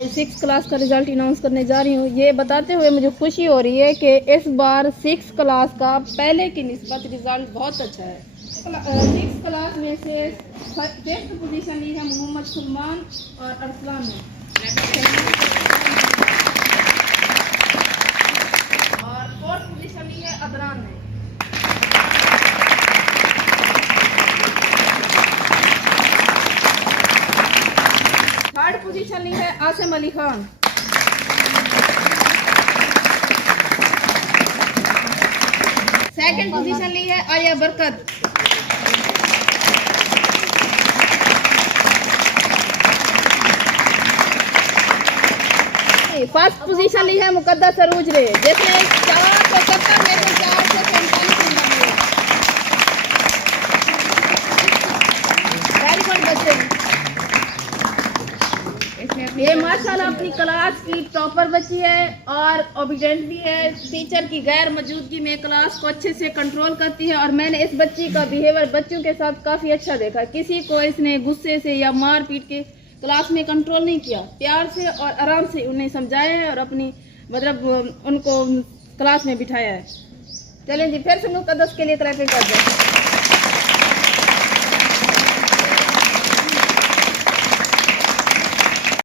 Six class का result announce करने जा रही हूँ। ये बताते हुए मुझे खुशी हो रही है कि इस बार सिक्स क्लास का पहले की निस्बत रिजल्ट बहुत अच्छा है। सिक्स क्लास में से फर्स्ट पोजीशन ली है मोहम्मद सलमान और अरसलान ने, और फोर्थ पोजीशन ली है अदरान ने। थर्ड पोजीशन ली है आसिम अली खान। सेकंड पोजीशन ली है आलिया बरकत। फर्स्ट पोजीशन ली है मुकद्दस अरूज ने, जिसने 470 में से 447 नंबर लिए। वेरी गुड बच्चे। ये माशाल्लाह अपनी क्लास की टॉपर बच्ची है और ओबीडेंट भी है। टीचर की गैर मौजूदगी में क्लास को अच्छे से कंट्रोल करती है और मैंने इस बच्ची का बिहेवियर बच्चों के साथ काफ़ी अच्छा देखा। किसी को इसने गुस्से से या मार पीट के क्लास में कंट्रोल नहीं किया, प्यार से और आराम से उन्हें समझाया है और अपनी मतलब उनको क्लास में बिठाया है। चलें जी, फिर से मुकद्दस के लिए क्लैपिंग कर दें।